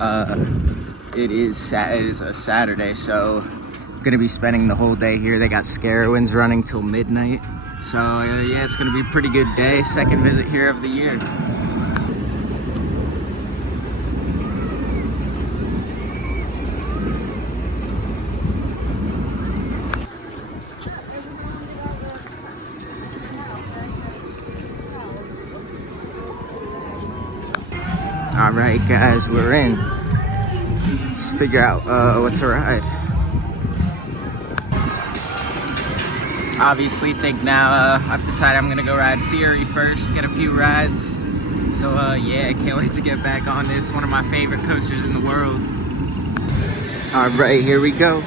It is a Saturday, so I'm gonna be spending the whole day here. They got SCarowinds running till midnight, so yeah, it's gonna be a pretty good day. Second visit here of the year. All right, guys, we're in. Let's figure out what to ride. Obviously, think now I've decided I'm gonna go ride Fury first, get a few rides. So yeah, can't wait to get back on this. One of my favorite coasters in the world. All right, here we go.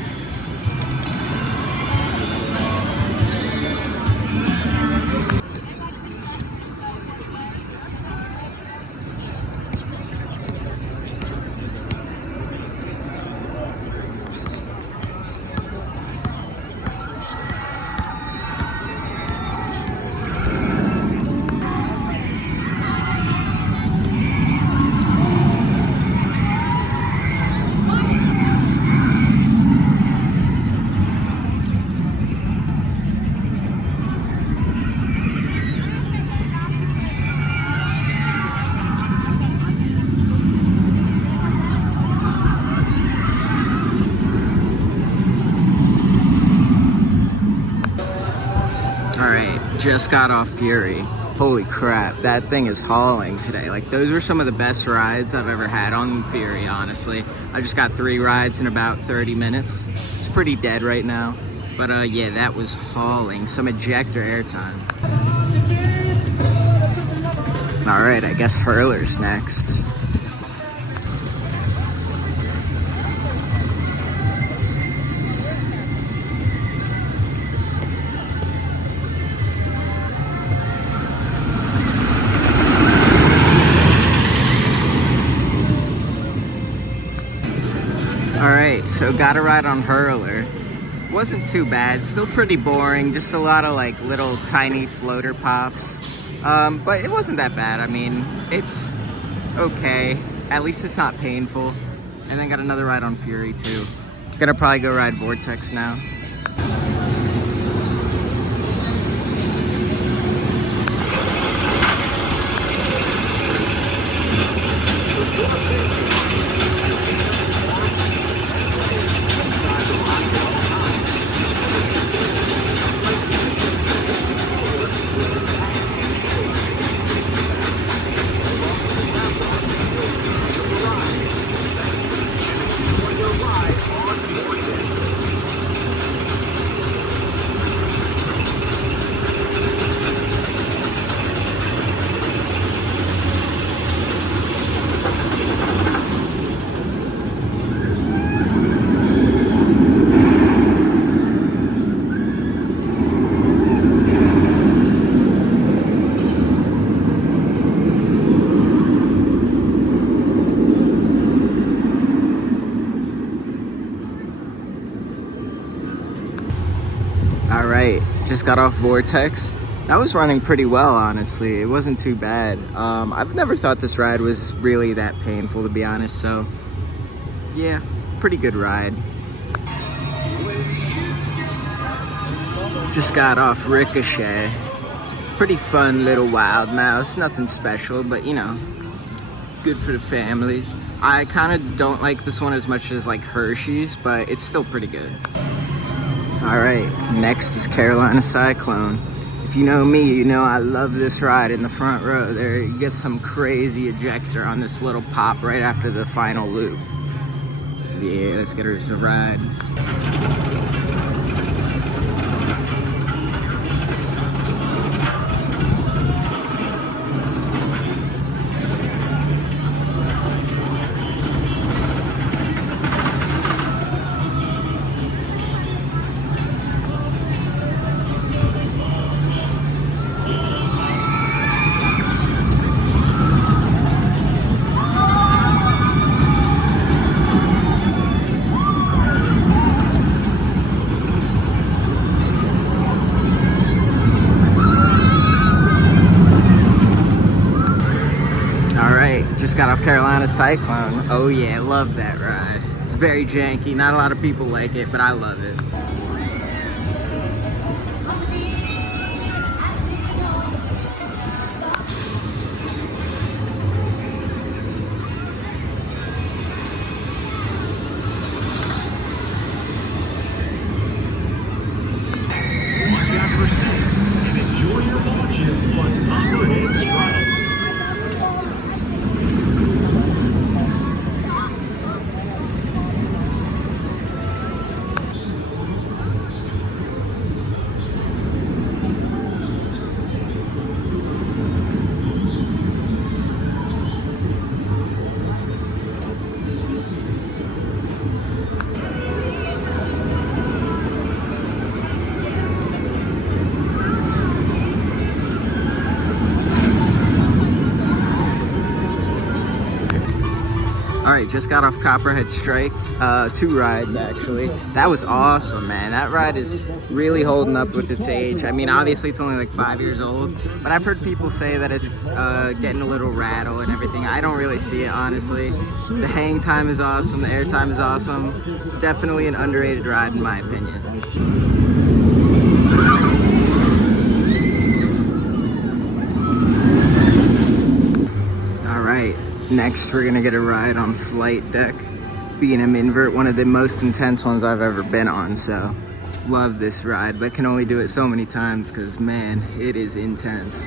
Just got off Fury. Holy crap, that thing is hauling today. Like, those were some of the best rides I've ever had on Fury, honestly. I just got 3 rides in about 30 minutes. It's pretty dead right now. But yeah, that was hauling. Some ejector airtime. All right, I guess Hurler's next. Alright, so got a ride on Hurler. Wasn't too bad, still pretty boring, just a lot of like little tiny floater pops. But it wasn't that bad. I mean, it's okay. At least it's not painful. And then got another ride on Fury too. Gonna probably go ride Vortex now. Alright, just got off Vortex. That was running pretty well, honestly. It wasn't too bad. I've never thought this ride was really that painful, to be honest, so yeah, pretty good ride. Just got off Ricochet. Pretty fun little wild mouse, nothing special, but you know, good for the families. I kind of don't like this one as much as like Hershey's, but it's still pretty good. All right, next is Carolina Cyclone. If you know me, you know I love this ride in the front row there. You get some crazy ejector on this little pop right after the final loop. Yeah, let's get her to ride. got off Carolina Cyclone. Oh yeah, love that ride. It's very janky. Not a lot of people like it, but I love it. Watch out for snakes and enjoy your launches on Copperhead Straddle. All right, just got off Copperhead Strike. 2 rides actually. That was awesome, man. That ride is really holding up with its age. I mean, obviously it's only like 5 years old, but I've heard people say that it's getting a little rattle and everything. I don't really see it, honestly. The hang time is awesome. The air time is awesome. Definitely an underrated ride in my opinion. All right. Next, we're gonna get a ride on Flight Deck, B&M Invert, one of the most intense ones I've ever been on, so love this ride, but can only do it so many times because, man, it is intense.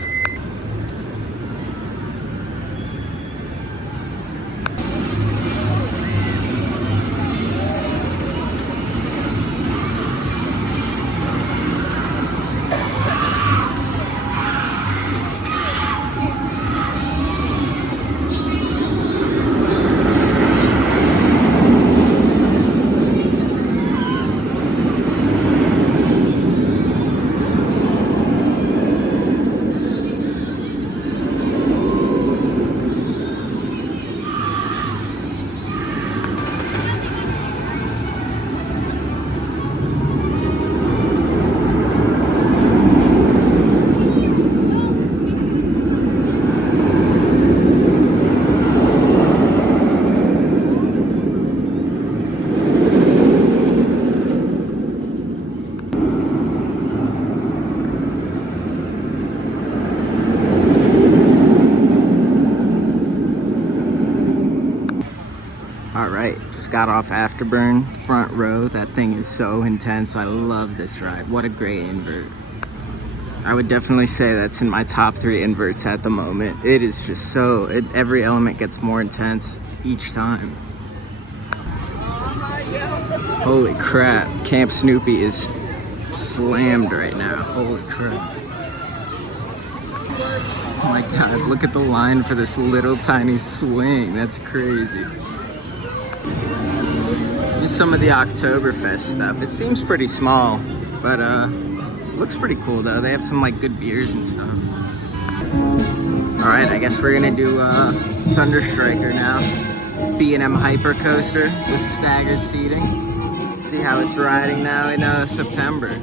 All right, just got off Afterburn, front row. That thing is so intense. I love this ride. What a great invert. I would definitely say that's in my top 3 inverts at the moment. It is just so, every element gets more intense each time. Holy crap, Camp Snoopy is slammed right now. Holy crap. Oh my God, look at the line for this little tiny swing. That's crazy. Just some of the Oktoberfest stuff. It seems pretty small, but looks pretty cool though. They have some like good beers and stuff. All right, I guess we're gonna do Thunder Striker now. B&M Hyper Coaster with staggered seating. See how it's riding now in September.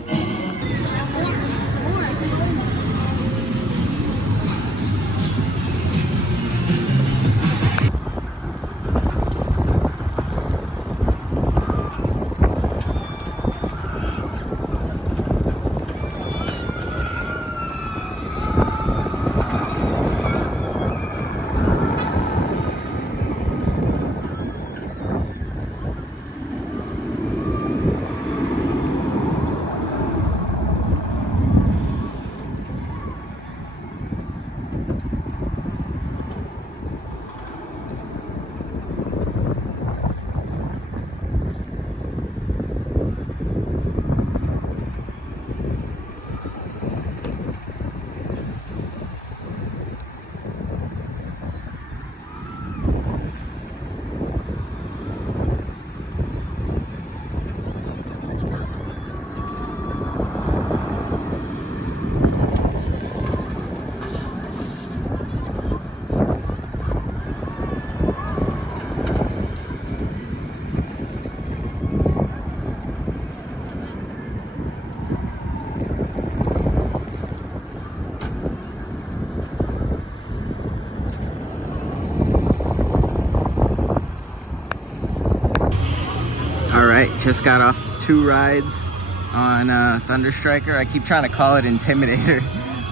just got off 2 rides on Thunderstriker. I keep trying to call it Intimidator,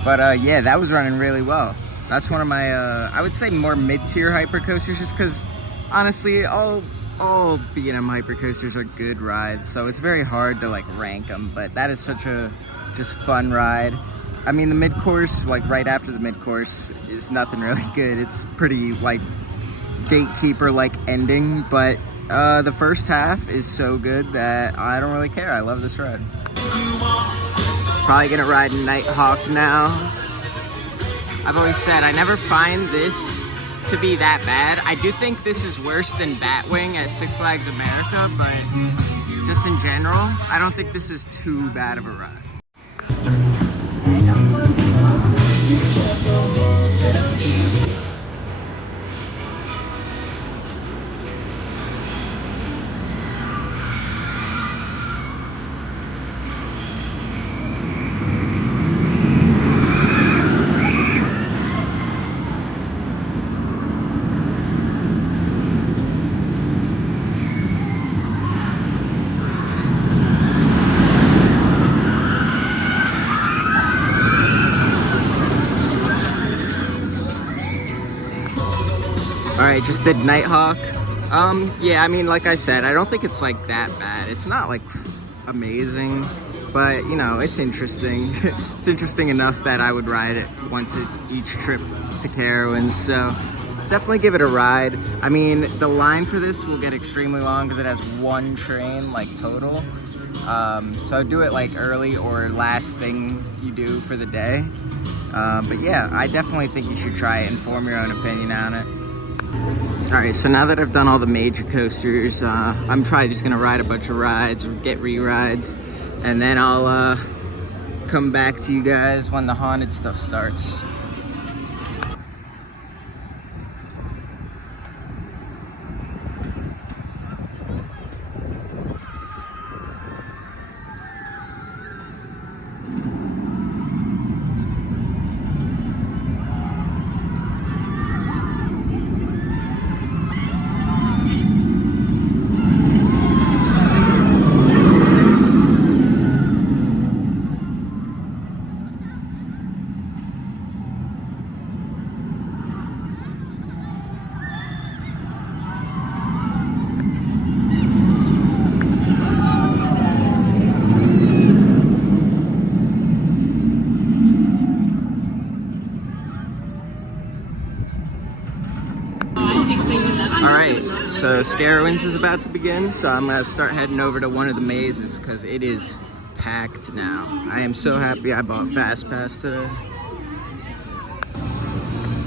but yeah, that was running really well. That's one of my, I would say more mid-tier hypercoasters, just because honestly, all B&M hypercoasters are good rides, so it's very hard to like rank them, but that is such a just fun ride. I mean, the mid-course, like right after the mid-course, is nothing really good. It's pretty like gatekeeper-like ending, but the first half is so good that I don't really care. I love this ride. Probably gonna ride Nighthawk now. I've always said I never find this to be that bad. I do think this is worse than Batwing at Six Flags America, but just in general, I don't think this is too bad of a ride. Alright, just did Nighthawk. Yeah, I mean, like I said, I don't think it's like that bad. It's not like amazing, but you know, it's interesting. It's interesting enough that I would ride it once each trip to Carowinds, so definitely give it a ride. I mean, the line for this will get extremely long because it has 1 train like total. So do it like early or last thing you do for the day. But yeah, I definitely think you should try it and form your own opinion on it. Alright, so now that I've done all the major coasters, I'm probably just gonna ride a bunch of rides, get re-rides, and then I'll come back to you guys when the haunted stuff starts. Alright, so SCarowinds is about to begin, so I'm gonna start heading over to one of the mazes because it is packed now. I am so happy I bought Fast Pass today.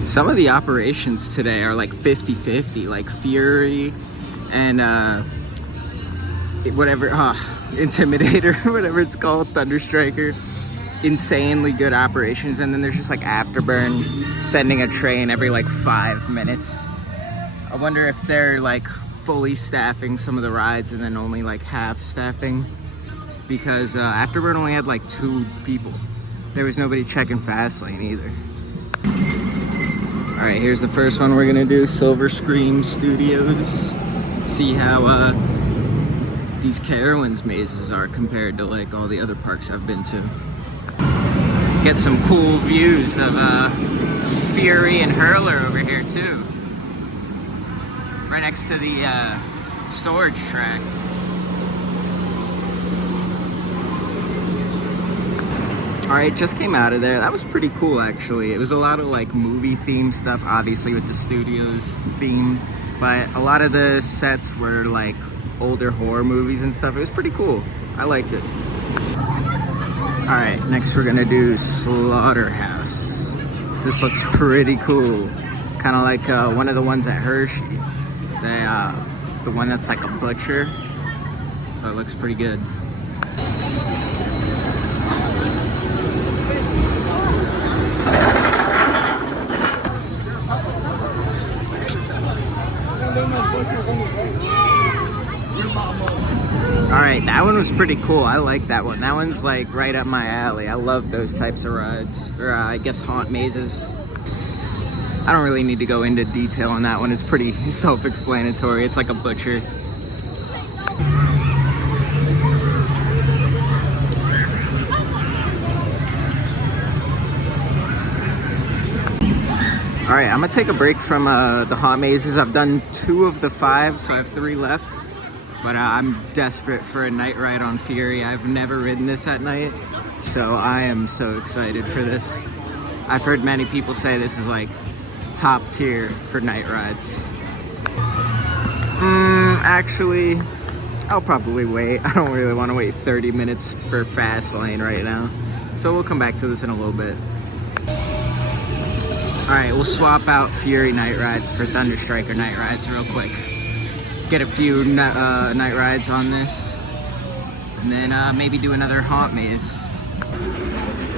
Some of the operations today are like 50-50, like Fury and whatever, Intimidator, whatever it's called, Thunderstriker. Insanely good operations, and then there's just like Afterburn sending a train every like 5 minutes. I wonder if they're like fully staffing some of the rides and then only like half staffing, because Afterburn only had like 2 people. There was nobody checking Fastlane either. All right, here's the first one we're gonna do, Silver Scream Studios. See how these Carowinds mazes are compared to like all the other parks I've been to. Get some cool views of Fury and Hurler over here too. Right next to the storage track. Alright, just came out of there. That was pretty cool actually. It was a lot of like movie themed stuff, obviously with the studios theme, but a lot of the sets were like older horror movies and stuff. It was pretty cool. I liked it. Alright, next we're gonna do Slaughterhouse. This looks pretty cool. Kind of like one of the ones at Hershey. The one that's like a butcher. So it looks pretty good. Alright, that one was pretty cool. I like that one. That one's like right up my alley. I love those types of rides. Or I guess haunt mazes. I don't really need to go into detail on that one. It's pretty self-explanatory. It's like a butcher. All right, I'm gonna take a break from the haunt mazes. I've done 2 of the 5, so I have 3 left. But I'm desperate for a night ride on Fury. I've never ridden this at night, so I am so excited for this. I've heard many people say this is like top tier for night rides. Actually, I'll probably wait. I don't really want to wait 30 minutes for fast lane right now. So we'll come back to this in a little bit. All right, we'll swap out Fury night rides for Thunder Striker night rides real quick. Get a few night rides on this, and then maybe do another haunt maze.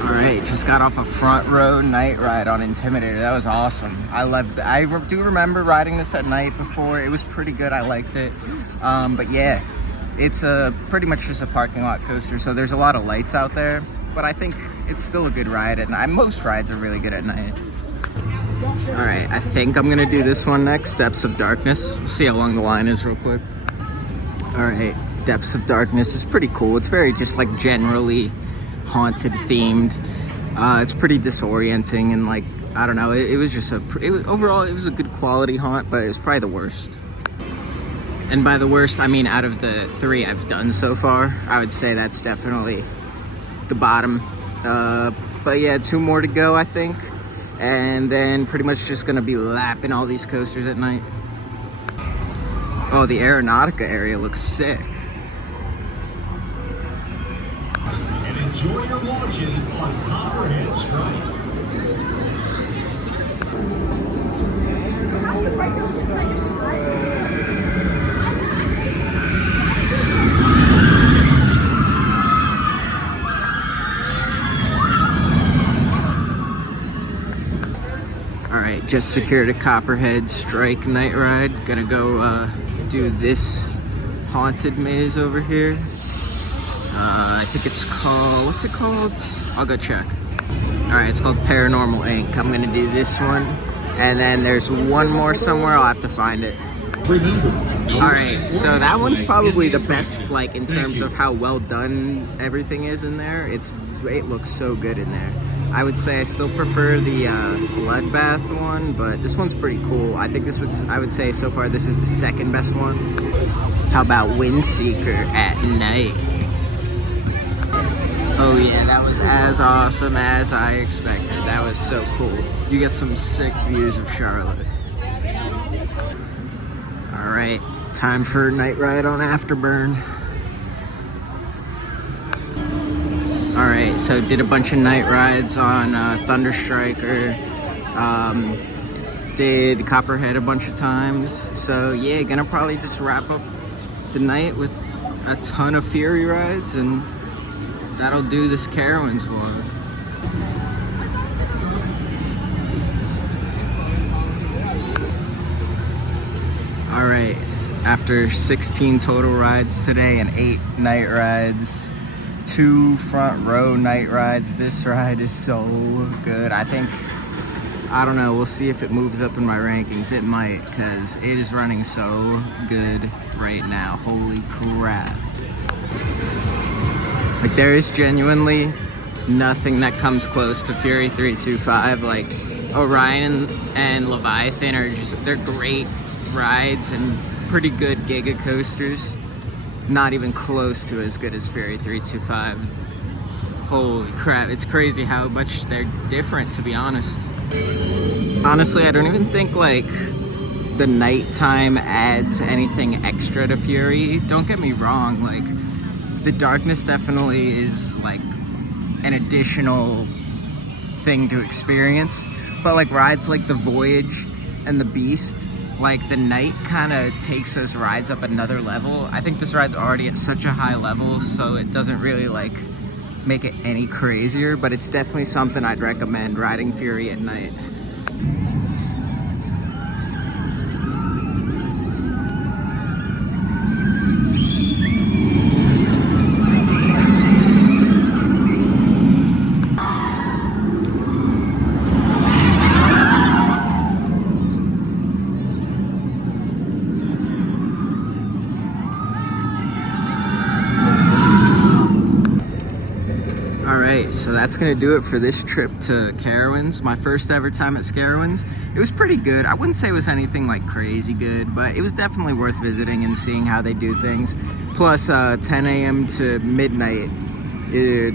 All right, just got off a front row night ride on Intimidator. That was awesome. I loved it. I do remember riding this at night before. It was pretty good. I liked it. But yeah, it's pretty much just a parking lot coaster, so there's a lot of lights out there, but I think it's still a good ride at night. Most rides are really good at night. All right, I think I'm gonna do this one next, Depths of Darkness. We'll see how long the line is real quick. All right, Depths of Darkness is pretty cool. It's very just like generally haunted themed. It's pretty disorienting and like, I don't know, it was just overall it was a good quality haunt, but it was probably the worst. And by the worst, I mean out of the 3 I've done so far, I would say that's definitely the bottom. But yeah, 2 more to go, I think. And then pretty much just gonna be lapping all these coasters at night. Oh, the Aeronautica area looks sick. And enjoy your launches on Copperhead Strike. Alright, just secured a Copperhead Strike night ride. Gonna go do this haunted maze over here. I think it's called, what's it called? I'll go check. Alright, it's called Paranormal Inc. I'm gonna do this one. And then there's one more somewhere, I'll have to find it. Alright, so that one's probably the best, like, in terms of how well done everything is in there. It looks so good in there. I would say I still prefer the Bloodbath one, but this one's pretty cool. I think I would say so far this is the second best one. How about Windseeker at night? Oh yeah, that was as awesome as I expected. That was so cool. You get some sick views of Charlotte. All right, time for a night ride on Afterburn. All right, so did a bunch of night rides on Thunder Striker, did Copperhead a bunch of times. So yeah, gonna probably just wrap up the night with a ton of Fury rides, and that'll do this Carowinds vlog. All right, after 16 total rides today and 8 night rides, 2 front row night rides. This ride is so good. I don't know, we'll see if it moves up in my rankings. It might, because it is running so good right now. Holy crap. Like, there is genuinely nothing that comes close to Fury 325. Like, Orion and Leviathan are they're great rides and pretty good giga coasters. Not even close to as good as Fury 325. Holy crap, it's crazy how much they're different, to be honest. Honestly, I don't even think like the nighttime adds anything extra to Fury. Don't get me wrong, like the darkness definitely is like an additional thing to experience, but like rides like the Voyage and the Beast, like the night kind of takes those rides up another level. I think this ride's already at such a high level, so it doesn't really like make it any crazier, but it's definitely something I'd recommend, riding Fury at night. Alright, so that's gonna do it for this trip to Carowinds. My first ever time at SCarowinds. It was pretty good. I wouldn't say it was anything like crazy good, but it was definitely worth visiting and seeing how they do things. Plus 10 a.m. to midnight,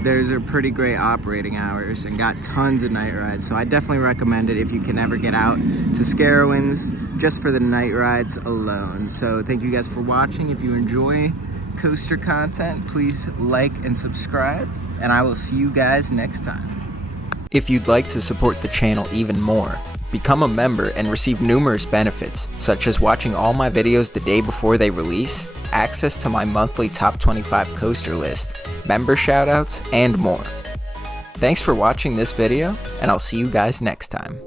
there's a pretty great operating hours and got tons of night rides. So I definitely recommend it if you can ever get out to SCarowinds just for the night rides alone. So thank you guys for watching. If you enjoy coaster content, please like and subscribe, and I will see you guys next time. If you'd like to support the channel even more, become a member and receive numerous benefits, such as watching all my videos the day before they release, access to my monthly top 25 coaster list, member shoutouts, and more. Thanks for watching this video, and I'll see you guys next time.